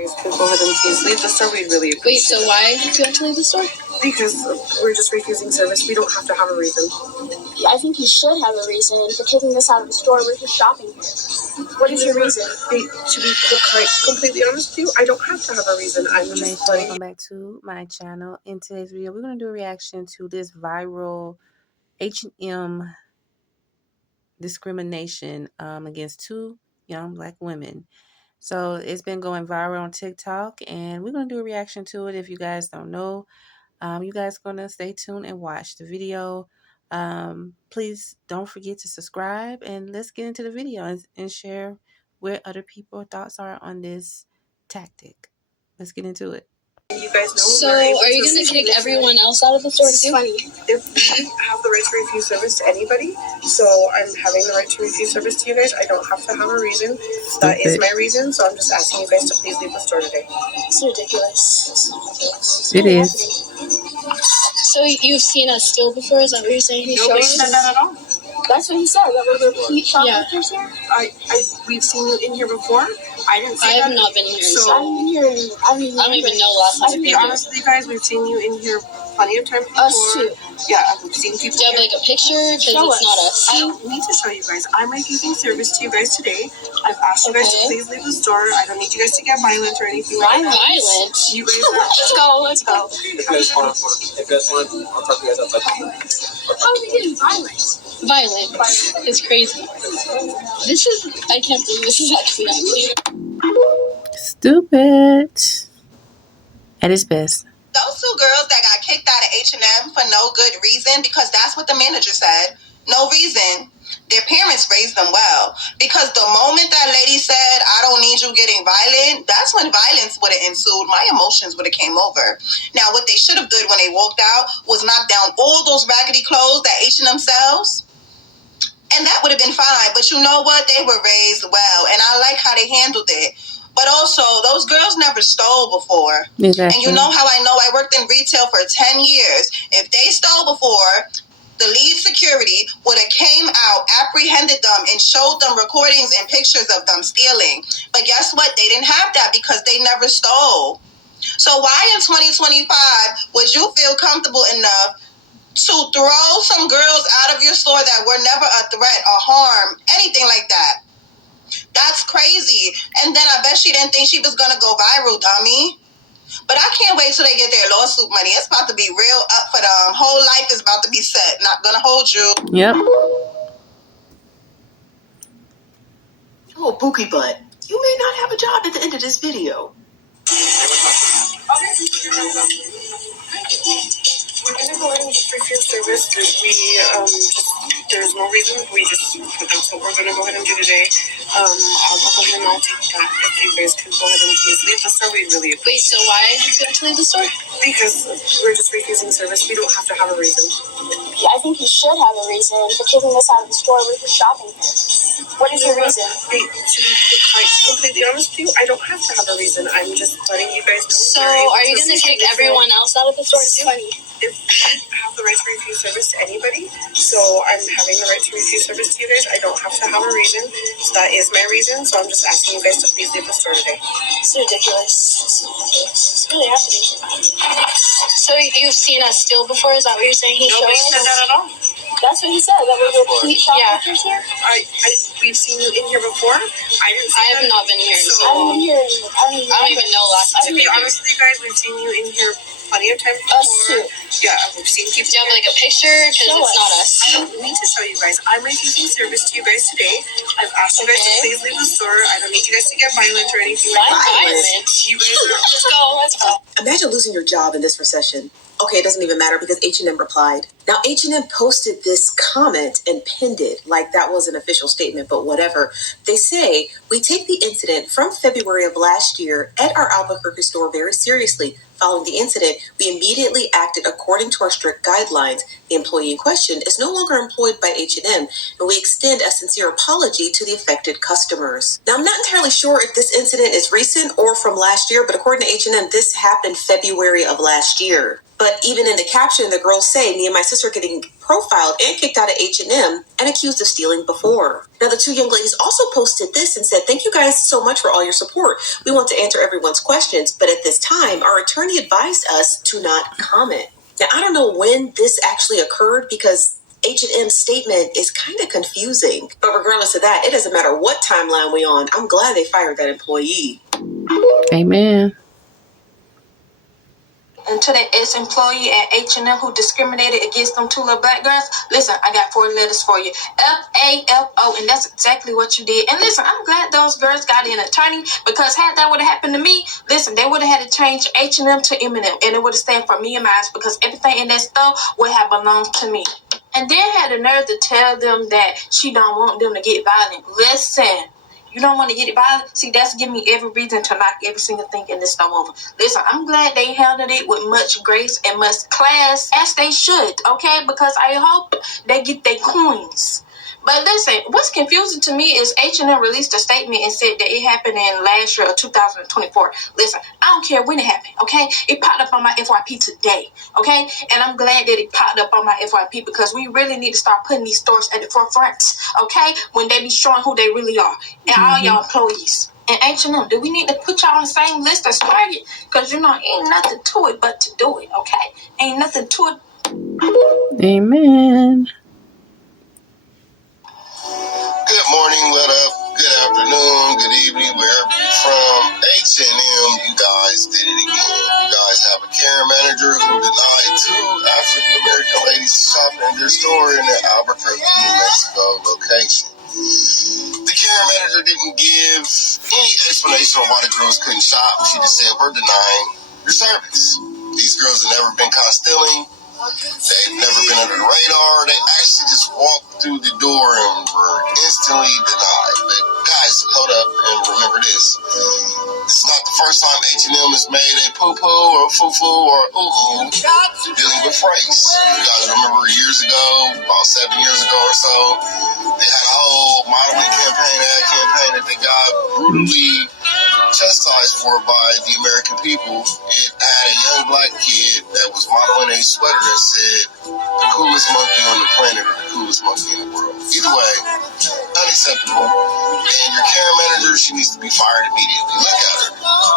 guys could go ahead and please leave the store, we'd really appreciate it. Wait, so why do you have to leave the store? Because we're just refusing service. We don't have to have a reason. I think you should have a reason for kicking us out of the store. We're just shopping here. What is your reason? To be quite completely honest with you, I don't have to have a reason. Welcome back to my channel. In today's video, we're going to do a reaction to this viral H&M discrimination against two young black women. So it's been going viral on TikTok, and we're going to do a reaction to it. If you guys don't know, you guys are going to stay tuned and watch the video. Please don't forget to subscribe, and let's get into the video and share where other people's thoughts are on this tactic. Let's get into it. You guys know. So, are you going to kick everyone else out of the store too? If we have the right to refuse service to anybody, so I'm having the right to refuse service to you guys. I don't have to have a reason. That is my reason, so I'm just asking you guys to please leave the store today. It's ridiculous. It is. So, you've seen us steal before? Is that what you're saying? Nobody said that at all. That's what he said. That we're repeat shoplifters here? We've seen you in here before. I didn't say I that. have not been here. So, I don't even know last time. To be honest with you guys, we've seen you in here plenty of times before. Us too. Yeah, we've seen people. Do you have like a picture? Because it's not us. I don't need to show you guys. I'm refusing service to you guys today. I've asked you guys to please leave the store. I don't need you guys to get violent or anything like that. Violent? You guys are. Let's go. If you guys want, I'll talk to you guys outside. How are we getting violent? Violent. It's crazy. I can't believe this is actually happening. Stupid at its best. Those two girls that got kicked out of H&M for no good reason, because that's what the manager said. No reason. Their parents raised them well. Because the moment that lady said, I don't need you getting violent, that's when violence would have ensued. My emotions would have came over. Now, what they should have done when they walked out was knock down all those raggedy clothes that H&M sells. And that would have been fine. But you know what? They were raised well. And I like how they handled it. But also, those girls never stole before. Exactly. And you know how I know? I worked in retail for 10 years. If they stole before, the lead security would have came out, apprehended them, and showed them recordings and pictures of them stealing. But guess what? They didn't have that because they never stole. So why in 2025 would you feel comfortable enough to throw some girls out of your store that were never a threat or harm, anything like that? That's crazy. And then I bet she didn't think she was going to go viral, dummy. But I can't wait till they get their lawsuit money. It's about to be real up for them. Whole life is about to be set. Not going to hold you. Yep. Oh, Bookie Butt, you may not have a job at the end of this video. We're going to go ahead and just refuse service. There's no reason. That's what we're going to go ahead and do today. I'll go ahead and I'll take that. If you guys could go ahead and please leave the store, we'd really appreciate it. Wait, so why do you have to leave the store? Because we're just refusing service. We don't have to have a reason. I think you should have a reason for kicking us out of the store. We're just shopping here. What is your reason? To be quite completely honest with you, I don't have to have a reason. I'm just letting you guys know. So, are you going to kick everyone else out of the store too? If I have the right to refuse service to anybody, so I'm having the right to refuse service to you guys. I don't have to have a reason. So that is my reason. So I'm just asking you guys to please leave the store today. It's ridiculous. It's really happening. So, you've seen us steal before? Is that what you're saying? Nobody said that at all. That's what he said. That we're repeat shoplifters here? We've seen you in here before. I didn't say I have not been here. So I don't even know last time. To be honest with you guys, we've seen you in here plenty of times before. Us too. Yeah, we've seen people. Do you have like a picture? Because it's not us. I don't need to show you guys. I'm refusing service to you guys today. I've asked you guys to please leave the store. I don't need you guys to get violent or anything like that. Violent? You guys are. Let's go. Imagine losing your job in this recession. Okay, it doesn't even matter because H&M replied. Now, H&M posted this comment and pinned it like that was an official statement, but whatever. They say, we take the incident from February of last year at our Albuquerque store very seriously. Following the incident, we immediately acted according to our strict guidelines. The employee in question is no longer employed by H&M, and we extend a sincere apology to the affected customers. Now, I'm not entirely sure if this incident is recent or from last year, but according to H&M, this happened February of last year. But even in the caption, the girls say, me and my sister are getting profiled and kicked out of H&M and accused of stealing before. Now, the two young ladies also posted this and said, thank you guys so much for all your support. We want to answer everyone's questions, but at this time, our attorney advised us to not comment. Now, I don't know when this actually occurred because H&M's statement is kind of confusing. But regardless of that, it doesn't matter what timeline we're on. I'm glad they fired that employee. Amen. And to that ex-employee at H&M who discriminated against them two little black girls, listen, I got 4 letters for you. F-A-F-O, and that's exactly what you did. And listen, I'm glad those girls got an attorney, because had that would have happened to me, listen, they would have had to change H&M to M&M, and it would have stayed for me and mine, because everything in that store would have belonged to me. And then had the nerve to tell them that she don't want them to get violent. Listen. You don't want to get it violent? See, that's giving me every reason to knock every single thing in this stuff over. Listen, I'm glad they handled it with much grace and much class, as they should, okay? Because I hope they get their coins. But listen, what's confusing to me is H&M released a statement and said that it happened in last year of 2024. Listen, I don't care when it happened, okay? It popped up on my FYP today, okay? And I'm glad that it popped up on my FYP, because we really need to start putting these stores at the forefront, okay? When they be showing who they really are. And all y'all employees. And H&M, do we need to put y'all on the same list as Target? Because, ain't nothing to it but to do it, okay? Ain't nothing to it. Amen. Good morning, what up? Good afternoon, good evening, wherever you're from. H&M, you guys did it again. You guys have a care manager who denied 2 African-American ladies shopping in their store in the Albuquerque, New Mexico location. The care manager didn't give any explanation on why the girls couldn't shop. She just said, we're denying your service. These girls have never been caught stealing. They've never been under the radar. They actually just walked through the door and were instantly denied. But guys, hold up and remember this. This is not the first time H&M has made a poo-poo or foo-foo or ooh-ooh dealing with race. You guys remember years ago, about 7 years ago or so, they had a whole modeling campaign, ad campaign that they got brutally chastised for by the American people. It had a young black kid that was modeling a sweater that said the coolest monkey on the planet or the coolest monkey in the world. Either way, unacceptable. And your care manager, she needs to be fired immediately. Look at her.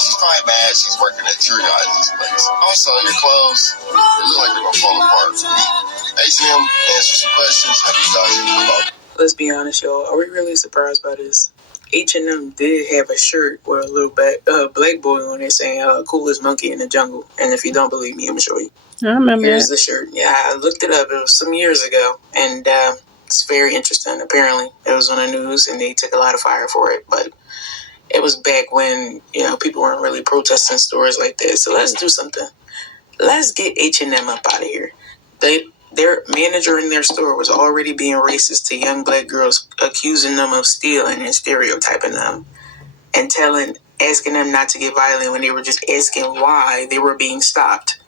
She's probably mad she's working at your guys' place. Also, your clothes, they look like they're gonna fall apart. H&M, answer some questions. How do you guys feel about it? Let's be honest, y'all. Are we really surprised by this? H&M did have a shirt with a little black boy on it saying coolest monkey in the jungle. And if you don't believe me, I'm going to show you. I remember Here's the shirt. Yeah, I looked it up. It was some years ago. And it's very interesting. Apparently, it was on the news and they took a lot of fire for it. But it was back when, people weren't really protesting stores like that. So let's do something. Let's get H&M up out of here. Their manager in their store was already being racist to young black girls, accusing them of stealing and stereotyping them, and asking them not to get violent when they were just asking why they were being stopped.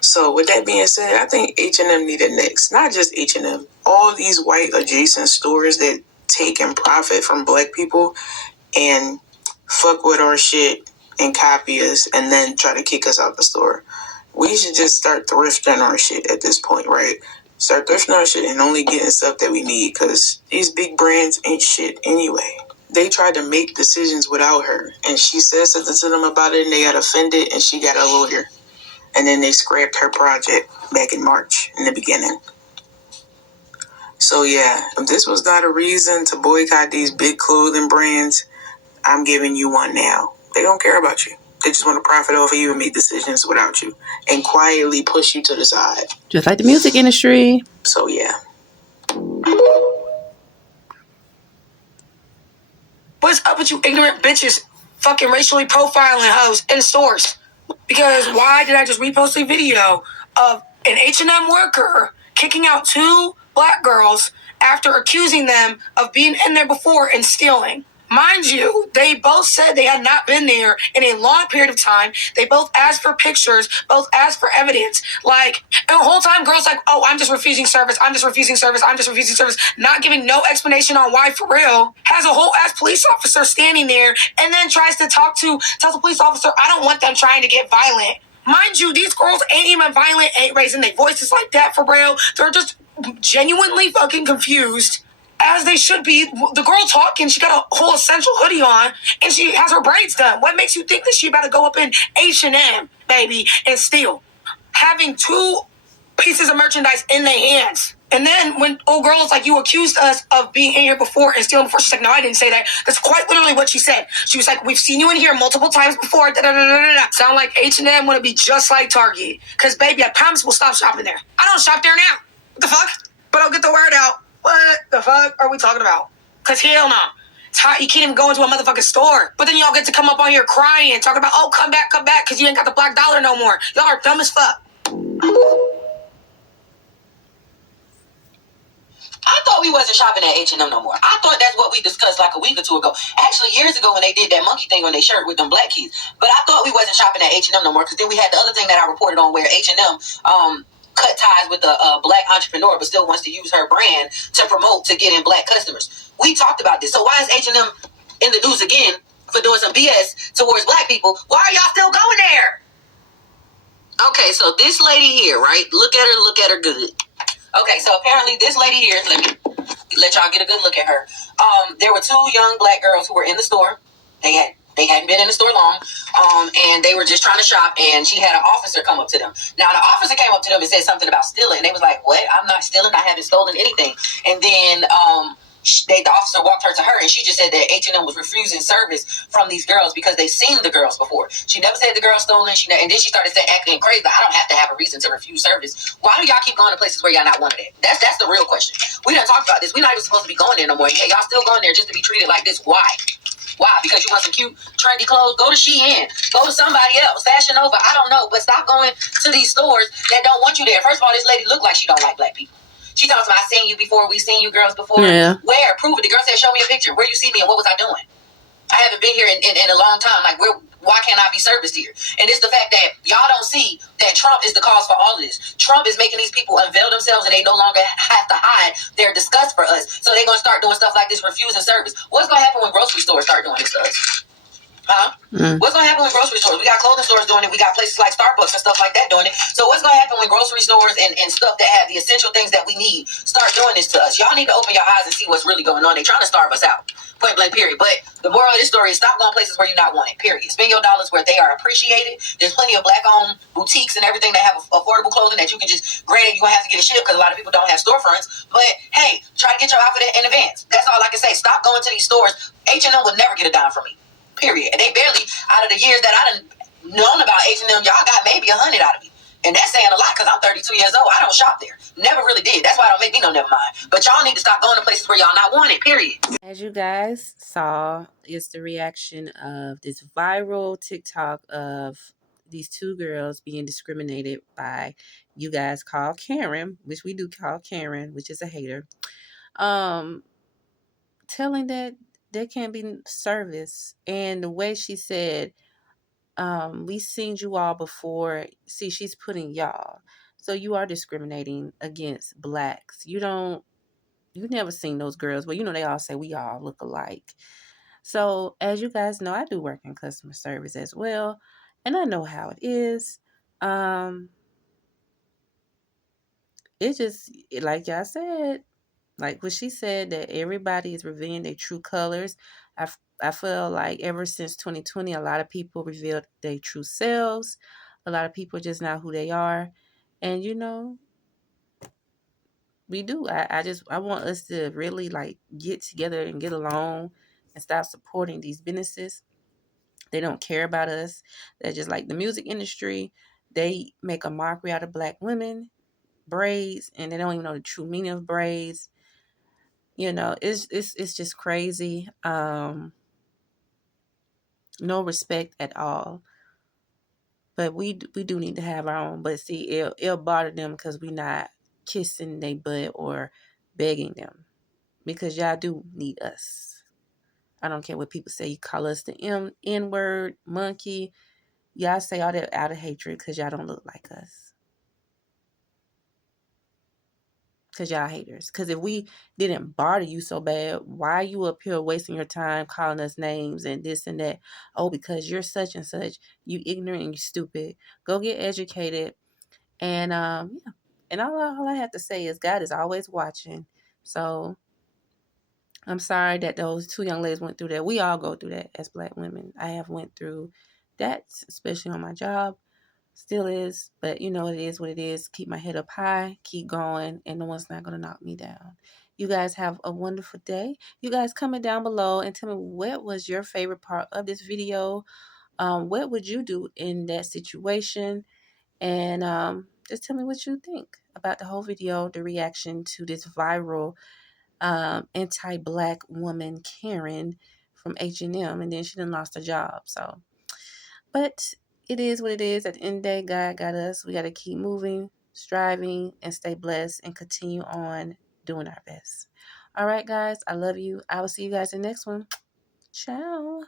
So with that being said, I think H&M needed next. Not just H&M. All these white adjacent stores that take and profit from black people and fuck with our shit and copy us and then try to kick us out the store. We should just start thrifting our shit at this point, right? Start thrifting our shit and only getting stuff that we need, because these big brands ain't shit anyway. They tried to make decisions without her, and she said something to them about it, and they got offended, and she got a lawyer. And then they scrapped her project back in March in the beginning. So yeah, if this was not a reason to boycott these big clothing brands, I'm giving you one now. They don't care about you. They just want to profit off of you and make decisions without you and quietly push you to the side. Just like the music industry. So, yeah. What's up with you ignorant bitches fucking racially profiling hoes in stores? Because why did I just repost a video of an H&M worker kicking out 2 black girls after accusing them of being in there before and stealing? Mind you, they both said they had not been there in a long period of time. They both asked for pictures, both asked for evidence. And the whole time, girls oh, I'm just refusing service. I'm just refusing service. I'm just refusing service. Not giving no explanation on why for real. Has a whole ass police officer standing there and then tries to tells the police officer, I don't want them trying to get violent. Mind you, these girls ain't even violent, ain't raising their voices like that for real. They're just genuinely fucking confused, as they should be. The girl talking, she got a whole essential hoodie on, and she has her braids done. What makes you think that she about to go up in H&M, baby, and steal? Having 2 pieces of merchandise in their hands. And then when old girl is like, you accused us of being in here before and stealing before, she's like, no, I didn't say that. That's quite literally what she said. She was like, we've seen you in here multiple times before. Sound like H&M want to be just like Target. Because, baby, I promise we'll stop shopping there. I don't shop there now. What the fuck? But I'll get the word out. What the fuck are we talking about? Because hell no. It's hot. You can't even go into a motherfucking store. But then y'all get to come up on here crying, talking about, oh, come back, because you ain't got the black dollar no more. Y'all are dumb as fuck. I thought we wasn't shopping at H&M no more. I thought that's what we discussed like a week or 2 ago. Actually, years ago when they did that monkey thing on their shirt with them black keys. But I thought we wasn't shopping at H&M no more because then we had the other thing that I reported on where H&M cut ties with a black entrepreneur but still wants to use her brand to promote to get in black customers. We talked about this. So why is H&M in the news again for doing some BS towards black people? Why are y'all still going there? Okay, so this lady here, right? Look at her good. Okay, so apparently this lady here, let me let y'all get a good look at her. There were 2 young black girls who were in the store. They hadn't been in the store long, and they were just trying to shop, and she had an officer come up to them. Now, the officer came up to them and said something about stealing, and they was like, what? I'm not stealing. I haven't stolen anything. And then the officer walked her to her, and she just said that H&M was refusing service from these girls because they've seen the girls before. She never said the girl stolen. And then she started acting crazy. I don't have to have a reason to refuse service. Why do y'all keep going to places where y'all not wanted it? That's the real question. We done talked about this. We're not even supposed to be going there no more. Yeah, y'all still going there just to be treated like this. Why? Why? Because you want some cute, trendy clothes? Go to Shein. Go to somebody else. Fashion Nova. I don't know. But stop going to these stores that don't want you there. First of all, this lady look like she don't like black people. She talks about, I seen you before. We seen you girls before. Yeah. Where? Prove it. The girl said, show me a picture. Where you see me and what was I doing? I haven't been here in a long time. Like, why can't I be serviced here? And it's the fact that y'all don't see that Trump is the cause for all of this. Trump is making these people unveil themselves and they no longer have to hide their disgust for us. So they're going to start doing stuff like this, refusing service. What's going to happen when grocery stores start doing this to us? Huh? What's going to happen with grocery stores? We got clothing stores doing it. We got places like Starbucks and stuff like that doing it. So what's going to happen when grocery stores and stuff that have the essential things that we need start doing this to us? Y'all need to open your eyes and see what's really going on. They're trying to starve us out. Point blank, period. But the moral of this story is stop going places where you're not wanted, period. Spend your dollars where they are appreciated. There's plenty of black-owned boutiques and everything that have affordable clothing that you can just, granted, you won't have to get a ship because a lot of people don't have storefronts. But, hey, try to get your outfit in advance. That's all I can say. Stop going to these stores. H&M would never get a dime from me. Period. And they barely, out of the years that I done known about H&M, y'all got maybe 100 out of me. And that's saying a lot because I'm 32 years old. I don't shop there. Never really did. That's why I don't make me no never mind. But y'all need to stop going to places where y'all not wanted, period. As you guys saw, it's the reaction of this viral TikTok of these 2 girls being discriminated by you guys call Karen, which we do call Karen, which is a hater. Telling that there can't be service. And the way she said, we seen you all before. See, she's putting y'all. So you are discriminating against blacks. You've never seen those girls. Well, they all say we all look alike. So as you guys know, I do work in customer service as well. And I know how it is. It just, like y'all said, like what she said, that everybody is revealing their true colors. I feel like ever since 2020, a lot of people revealed their true selves. A lot of people just not who they are. And, we do. I want us to really like get together and get along and stop supporting these businesses. They don't care about us. They're just like the music industry. They make a mockery out of black women, braids, and they don't even know the true meaning of braids. It's just crazy. No respect at all. But we do need to have our own. But see, it'll bother them because we not kissing their butt or begging them, because y'all do need us. I don't care what people say. You call us the N-word, monkey. Y'all say all that out of hatred because y'all don't look like us. because y'all haters. Because if we didn't bother you so bad, why are you up here wasting your time calling us names and this and that? Oh, because you're such and such. You ignorant and you stupid. Go get educated. And yeah. And all I have to say is God is always watching. So I'm sorry that those two young ladies went through that. We all go through that as Black women. I have went through that, especially on my job. Still is, but you know, it is what it is. Keep my head up high, keep going, and no one's not going to knock me down. You guys have a wonderful day. You guys comment down below and tell me what was your favorite part of this video. What would you do in that situation? And just tell me what you think about the whole video, the reaction to this viral anti-Black woman Karen from H&M, and then she done lost her job. So, but it is what it is. At the end of the day, God got us. We got to keep moving, striving, and stay blessed and continue on doing our best. All right, guys, I love you. I will see you guys in the next one. Ciao.